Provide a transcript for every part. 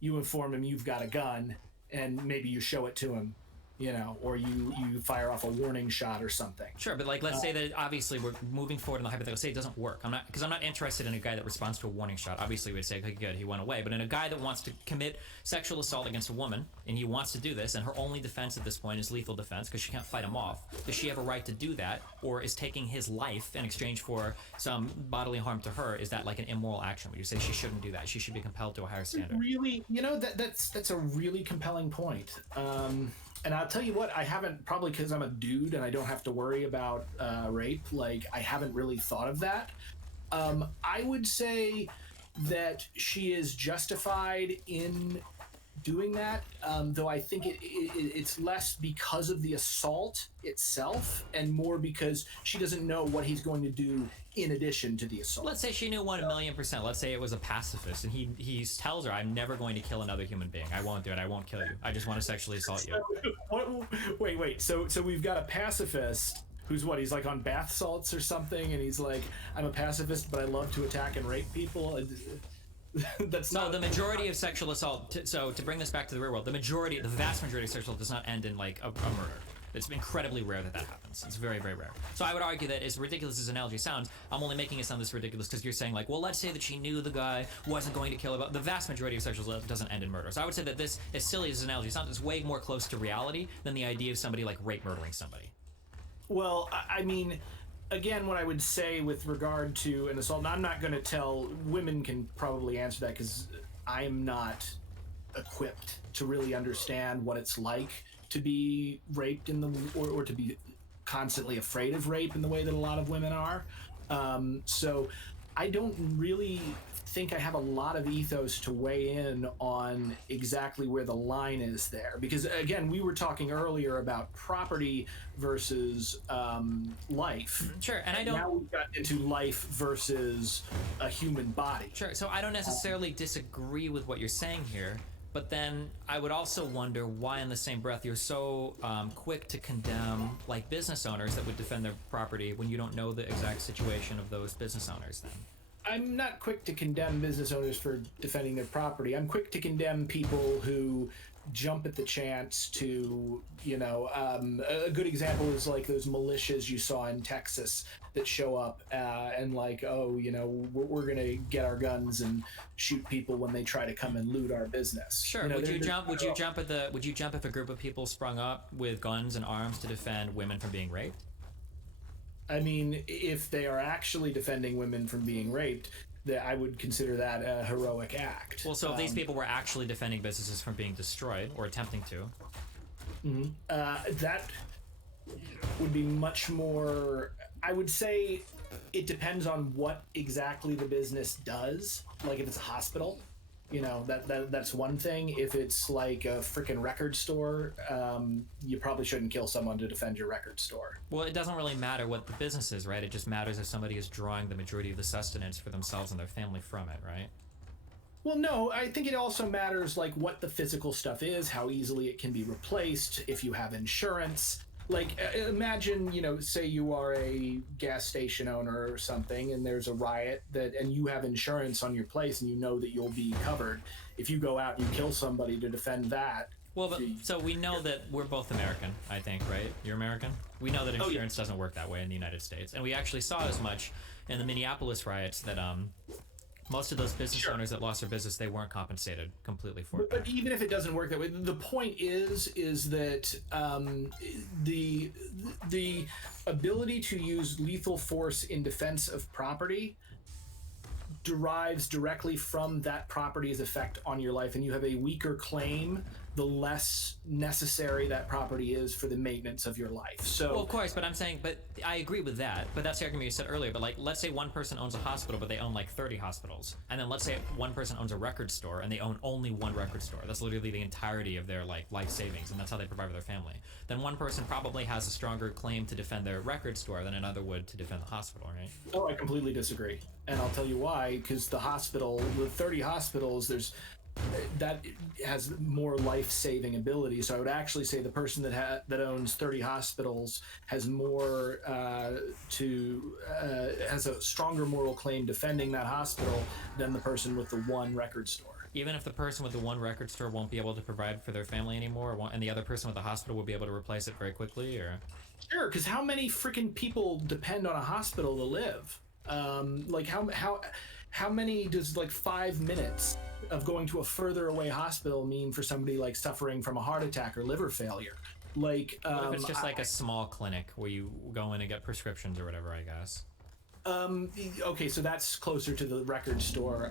you inform him you've got a gun, and maybe you show it to him, or you fire off a warning shot or something. Sure, but like, let's say that obviously we're moving forward in the hypothetical. Say it doesn't work. I'm not interested in a guy that responds to a warning shot. Obviously, we'd say, okay, good, he went away. But in a guy that wants to commit sexual assault against a woman, and he wants to do this, and her only defense at this point is lethal defense because she can't fight him off. Does she have a right to do that, or is taking his life in exchange for some bodily harm to her? Is that like an immoral action? Would you say she shouldn't do that? She should be compelled to a higher standard. Really, that's a really compelling point. And I'll tell you what, I haven't, probably because I'm a dude and I don't have to worry about rape, like, I haven't really thought of that. I would say that she is justified in doing that, though I think it's less because of the assault itself and more because she doesn't know what he's going to do in addition to the assault. Let's say she knew 1,000,000%. Let's say it was a pacifist, and he tells her, "I'm never going to kill another human being. I won't do it. I won't kill you. I just want to sexually assault you." Wait. So we've got a pacifist who's what? He's like on bath salts or something, and he's like, "I'm a pacifist, but I love to attack and rape people." That's no, not the majority of sexual assault. So to bring this back to the real world, the vast majority of sexual assault does not end in like a murder. It's incredibly rare that happens. It's very, very rare. So I would argue that as ridiculous as analogy sounds, I'm only making it sound this ridiculous because you're saying like, well, let's say that she knew the guy wasn't going to kill her, but the vast majority of sexual assault doesn't end in murder. So I would say that this, as silly as this analogy sounds, is way more close to reality than the idea of somebody like rape murdering somebody. Well, I mean, again, what I would say with regard to an assault, and I'm not going to tell, women can probably answer that because I'm not equipped to really understand what it's like to be raped or to be constantly afraid of rape in the way that a lot of women are. So I don't really think I have a lot of ethos to weigh in on exactly where the line is there. Because again, we were talking earlier about property versus life. Sure, and I don't. Now we've got into life versus a human body. Sure, so I don't necessarily disagree with what you're saying here. But then I would also wonder why in the same breath you're so quick to condemn like business owners that would defend their property when you don't know the exact situation of those business owners then. I'm not quick to condemn business owners for defending their property. I'm quick to condemn people who jump at the chance to, a good example is like those militias you saw in Texas that show up and like, we're going to get our guns and shoot people when they try to come and loot our business. Sure. Would you jump if a group of people sprung up with guns and arms to defend women from being raped? I mean, if they are actually defending women from being raped, I would consider that a heroic act. Well, so if these people were actually defending businesses from being destroyed or attempting to, that would be much more. I would say it depends on what exactly the business does. Like if it's a hospital, that's one thing. If it's like a freaking record store, you probably shouldn't kill someone to defend your record store. Well, it doesn't really matter what the business is, right? It just matters if somebody is drawing the majority of the sustenance for themselves and their family from it, right? Well, no, I think it also matters like what the physical stuff is, how easily it can be replaced, if you have insurance. Like, imagine, say you are a gas station owner or something, and there's a riot and you have insurance on your place, and you know that you'll be covered. If you go out and you kill somebody to defend that. Well, but so we know that we're both American, I think, right? You're American? We know that insurance doesn't work that way in the United States, and we actually saw as much in the Minneapolis riots that most of those business owners that lost their business, they weren't compensated completely for it. But even if it doesn't work that way, the point is that the ability to use lethal force in defense of property derives directly from that property's effect on your life, and you have a weaker claim the less necessary that property is for the maintenance of your life. So, well, of course, but I'm saying, but I agree with that. But that's the argument you said earlier. But like, let's say one person owns a hospital, but they own like 30 hospitals, and then let's say one person owns a record store, and they own only one record store. That's literally the entirety of their like life savings, and that's how they provide for their family. Then one person probably has a stronger claim to defend their record store than another would to defend the hospital, right? Oh, I completely disagree, and I'll tell you why. Because the 30 hospitals, that has more life-saving ability. So I would actually say the person that owns 30 hospitals has more has a stronger moral claim defending that hospital than the person with the one record store. Even if the person with the one record store won't be able to provide for their family anymore, and the other person with the hospital will be able to replace it very quickly, or... Sure, because how many freaking people depend on a hospital to live? Like how many does like 5 minutes of going to a further away hospital mean for somebody like suffering from a heart attack or liver failure? Like, what if it's just like a small clinic where you go in and get prescriptions or whatever, I guess? Okay, so that's closer to the record store.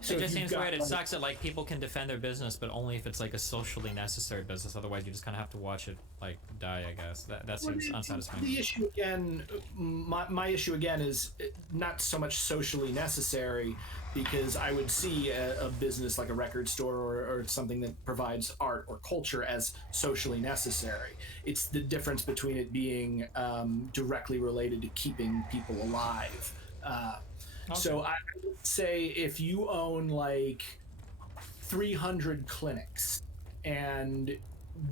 So it just seems weird. It like, sucks that like people can defend their business, but only if it's like a socially necessary business. Otherwise, you just kind of have to watch it like die. I guess that seems unsatisfying. The issue again, my issue again is not so much socially necessary, because I would see a business like a record store or something that provides art or culture as socially necessary. It's the difference between it being directly related to keeping people alive. So I would say if you own like 300 clinics and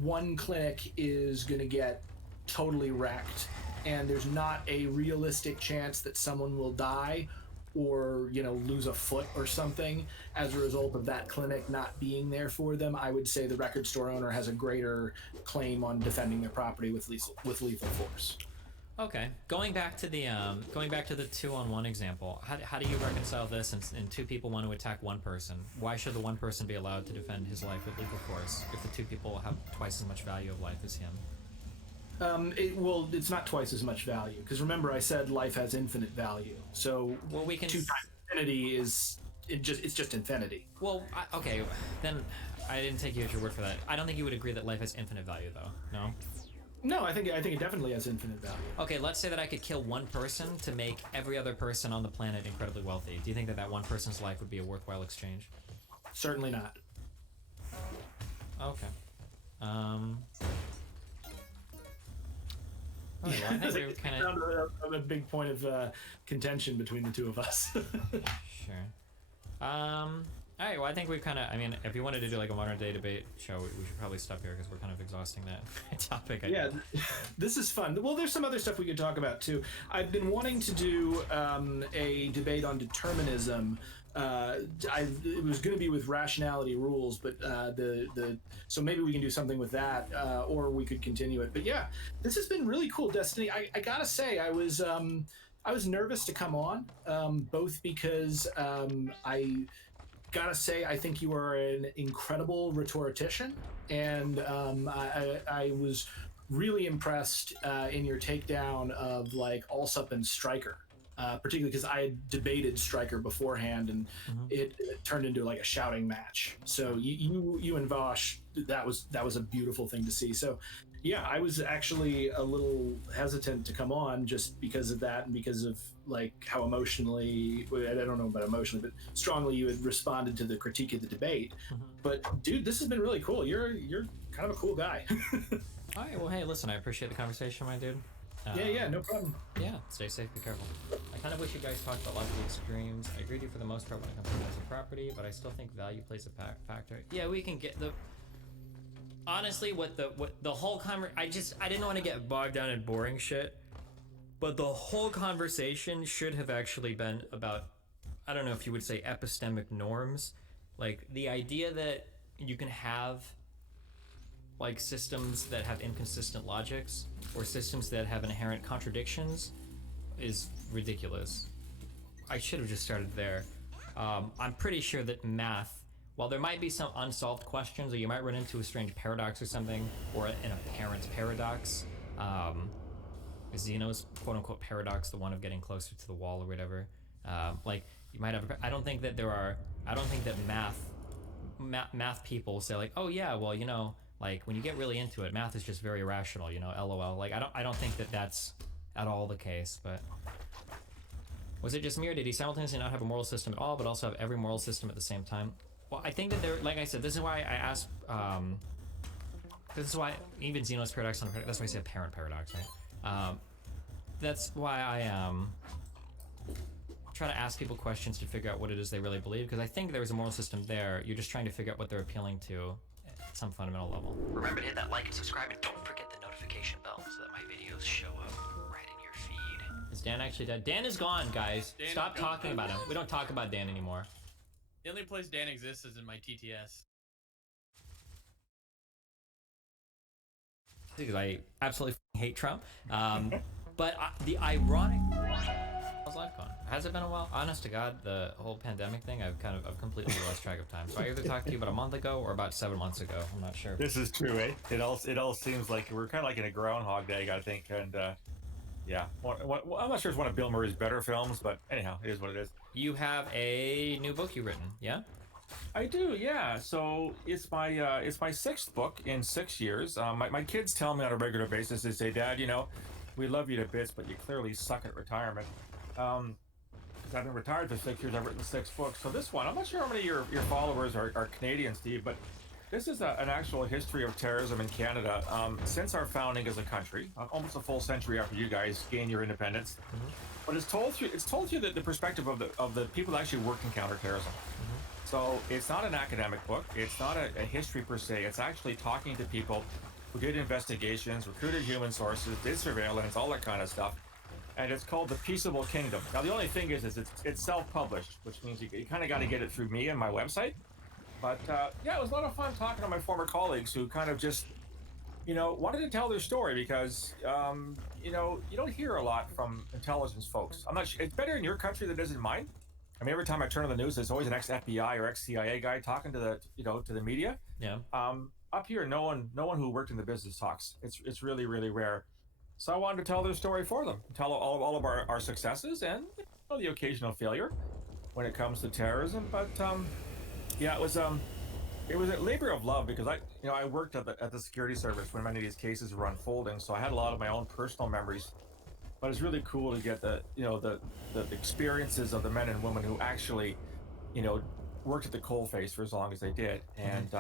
one clinic is going to get totally wrecked and there's not a realistic chance that someone will die or, you know, lose a foot or something as a result of that clinic not being there for them, I would say the record store owner has a greater claim on defending their property with lethal force. Okay, going back to the 2-on-1 example, how do you reconcile this? And two people want to attack one person. Why should the one person be allowed to defend his life with lethal force if the two people have twice as much value of life as him? It's not twice as much value, because remember I said life has infinite value. So we can 2 times infinity it's just infinity. Well, okay, then I didn't take you at your word for that. I don't think you would agree that life has infinite value, though. No. No, I think it definitely has infinite value. Okay, let's say that I could kill one person to make every other person on the planet incredibly wealthy. Do you think that one person's life would be a worthwhile exchange? Certainly not. Okay. Well, I think we were kind of a big point of contention between the two of us. Sure. All right. Well, I think we've kind of. I mean, if you wanted to do like a modern day debate show, we should probably stop here because we're kind of exhausting that topic. Yeah, this is fun. Well, there's some other stuff we could talk about too. I've been wanting to do a debate on determinism. It was going to be with rationality rules, but so maybe we can do something with that, or we could continue it. But yeah, this has been really cool, Destiny. I gotta say, I was nervous to come on, both because I gotta say I think you are an incredible rhetorician, and I was really impressed in your takedown of like Alsup and Stryker. Particularly because I had debated Stryker beforehand, and it turned into like a shouting match. So you and Vosh, that was a beautiful thing to see. So yeah, I was actually a little hesitant to come on just because of that, and because of like how emotionally, I don't know about emotionally, but strongly you had responded to the critique of the debate. But dude, this has been really cool. You're kind of a cool guy. All right. Well, hey, listen, I appreciate the conversation, my dude. Yeah, no problem. Yeah, stay safe, be careful. I kind of wish you guys talked about lots of the extremes. I agree with you for the most part when it comes to as a property, but I still think value plays a factor. Yeah, we can get the... Honestly, what the whole I didn't want to get bogged down in boring shit, but the whole conversation should have actually been about, I don't know if you would say epistemic norms, like the idea that you can have like systems that have inconsistent logics or systems that have inherent contradictions is ridiculous. I should have just started there. I'm pretty sure that math, while there might be some unsolved questions, or you might run into a strange paradox or something, or an apparent paradox, is Zeno's quote-unquote paradox the one of getting closer to the wall or whatever? Like, you might have, I don't think that math people say like, oh yeah, well, you know, like when you get really into it, math is just very irrational, you know, LOL. Like I don't think that that's at all the case, but was it just me, or did he simultaneously not have a moral system at all, but also have every moral system at the same time? Well, I think that there, like I said, this is why I asked, this is why even Zeno's paradox, that's why I say apparent paradox, right? That's why I try to ask people questions to figure out what it is they really believe, because I think there's a moral system there. You're just trying to figure out what they're appealing to at some fundamental level. Remember to hit that like and subscribe, and don't forget the notification bell so that my videos show up right in your feed. Is Dan actually dead? Dan is gone, guys. Stop talking about him. We don't talk about Dan anymore. The only place Dan exists is in my TTS. Because I absolutely hate Trump. But the ironic. How's life going? Has it been a while? Honest to God, the whole pandemic thing, I've completely lost track of time. So I either talked to you about a month ago or about 7 months ago. I'm not sure. This is true, eh? It all seems like we're kind of like in a Groundhog Day, I think, and yeah. I'm not sure it's one of Bill Murray's better films, but anyhow, it is what it is. You have a new book you've written, yeah? I do, yeah. So it's my sixth book in 6 years. My kids tell me on a regular basis, they say, Dad, we love you to bits, but you clearly suck at retirement. Because I've been retired for 6 years, I've written 6 books. So this one, I'm not sure how many of your followers are Canadian, Steve, but this is an actual history of terrorism in Canada since our founding as a country, almost a full century after you guys gained your independence. But it's told you the perspective of the people that actually worked in counterterrorism. So it's not an academic book. It's not a history per se. It's actually talking to people who did investigations, recruited human sources, did surveillance, all that kind of stuff. And it's called The Peaceable Kingdom. Now, the only thing is it's self-published, which means you kind of got to get it through me and my website. But yeah, it was a lot of fun talking to my former colleagues who kind of just, wanted to tell their story because, you don't hear a lot from intelligence folks. I'm not sure. It's better in your country than it is in mine. I mean, every time I turn on the news, there's always an ex-FBI or ex-CIA guy talking to the media. Yeah. Up here, no one who worked in the business talks. It's really, really rare. So I wanted to tell their story for them, tell all of our successes and the occasional failure when it comes to terrorism. But yeah, it was a labor of love because I worked at the security service when many of these cases were unfolding, so I had a lot of my own personal memories. But it's really cool to get the experiences of the men and women who actually, worked at the coalface for as long as they did. And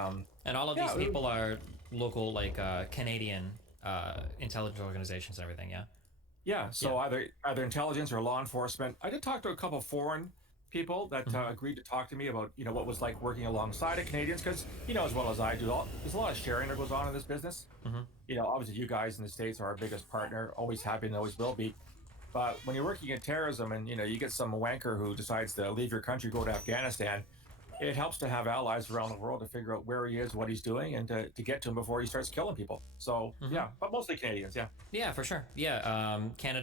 all of these people are local, like Canadian intelligence organizations and everything, yeah? Yeah, so either intelligence or law enforcement. I did talk to a couple foreign people that agreed to talk to me about what was like working alongside of Canadians, because as well as I do, there's a lot of sharing that goes on in this business. Obviously you guys in the States are our biggest partner, always have been, always will be. But when you're working in terrorism and you get some wanker who decides to leave your country, go to Afghanistan, it helps to have allies around the world to figure out where he is, what he's doing, and to get to him before he starts killing people. So yeah, but mostly Canadians, yeah. Yeah, for sure. Yeah, Canada.